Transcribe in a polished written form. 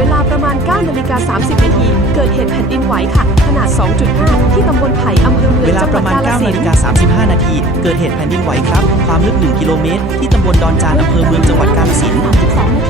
เวลาประมาณ 9:30 นาทีเกิดเหตุแผ่นดินไหวค่ะขนาด 2.5 ที่ตำบลไผ่อำเภอเมือง เวลา จังห ป วัด ระมาณ กาฬสินธุ์ 9:35 นาทีเกิดเหตุแผ่นดินไหวครับความลึก1 กิโลเมตรที่ตำบลดอนจานอำเภอเมืองจังหวัดกาฬสินธุ์ 32 นาที